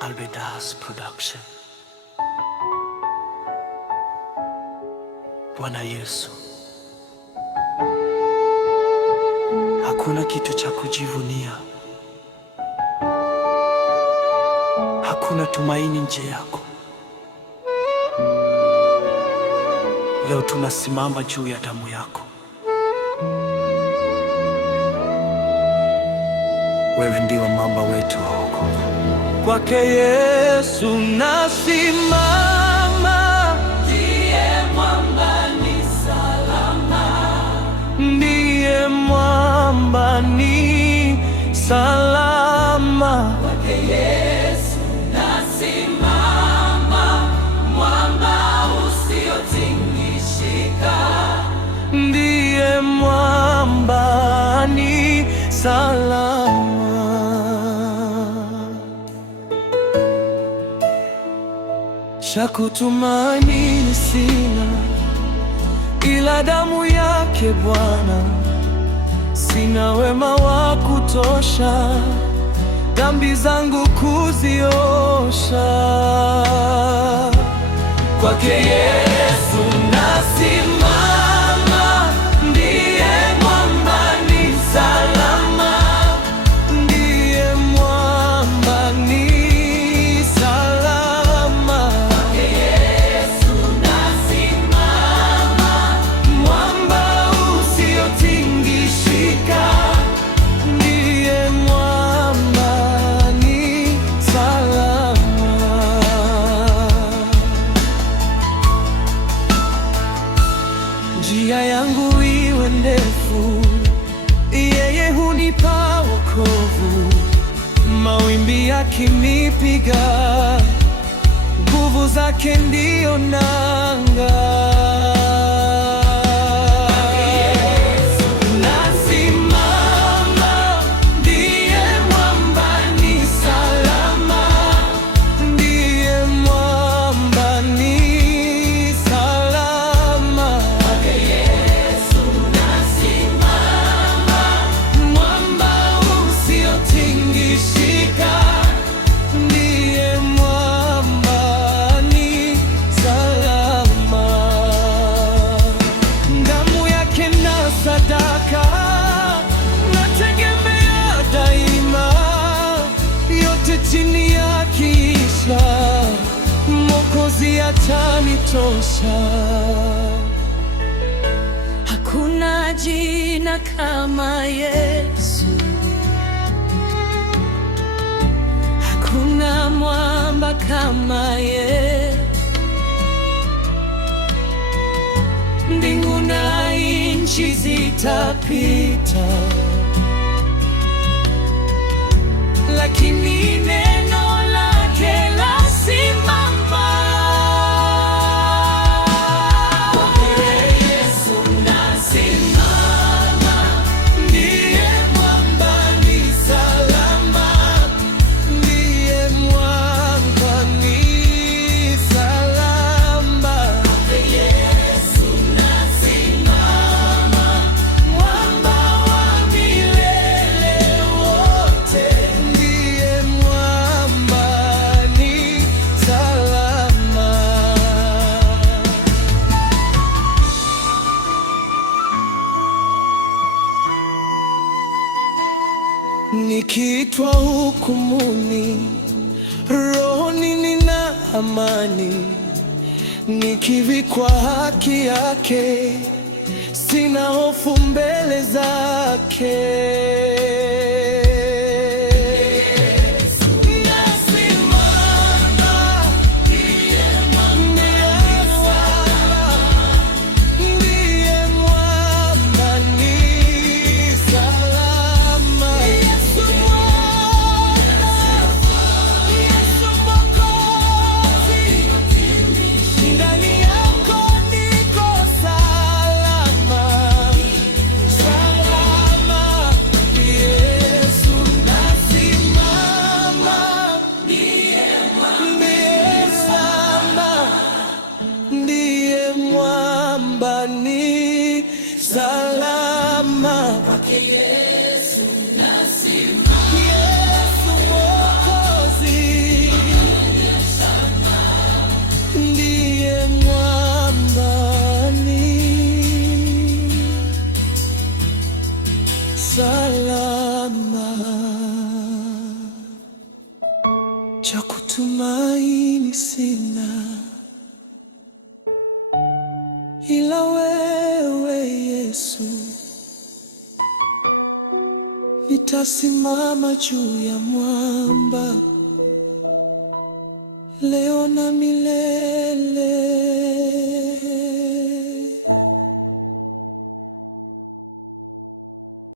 Albedas Production. Bwana Yesu, hakuna kitu cha kujivunia, hakuna tumaini nje yako. Leo tunasimama juu ya damu yako. Wewe ndiwe mwamba wetu wa wokovu. Kwake Yesu nasimama, ndiye mwamba ni salama, ndiye mwamba ni salama. kwake Yesu nasimama, mwamba usiotingishika, Ndiye mwamba ni salama. Cha kutumaini sina ila damu yake Bwana, sina wema wa kutosha dhambi zangu kuziosha. Kwake Yesu nasimama, ndiye mwamba ni salama, ndiye mwamba ni salama. kwake Yesu nasimama, Mwamba usiotingishika, ndiye mwamba ni salama. Njia yangu iwe ndefu, yeye hunipa wokovu. Mawimbi yakinipiga, nguvu zake ndiyo nanga. Nasimama, ndiye mwamba ni salama, ndiye mwamba ni salama. kwake Yesu nasimama, Mwamba usiotingishika, ndiye mwamba ni salama. Damu yake na sadaka nategemea daima, yote chini ya kisha Mwokozi atanitosha. hakuna jina kama Yesu, hakuna mwamba kama Yesu. Mbingu na nchi zitapita, lakini neno lake lasimama. Kwake Yesu nasimama, Ndiye mwamba ni salama, ndiye mwamba ni salama. kwake Yesu nasimama, Mwamba wa milele wote, ndiye mwamba ni salama. Nikiitwa hukumuni, rohoni nina amani. Nikivikwa haki yake, sina hofu mbele zake. Nasimama, ndiye mwamba, ndiye mwamba ni salama. Yesu mwamba, Yesu Mwokozi, ndani yako niko salama, salama. tumaini sina ila wewe Yesu. Nitasimama juu ya mwamba leo na milele.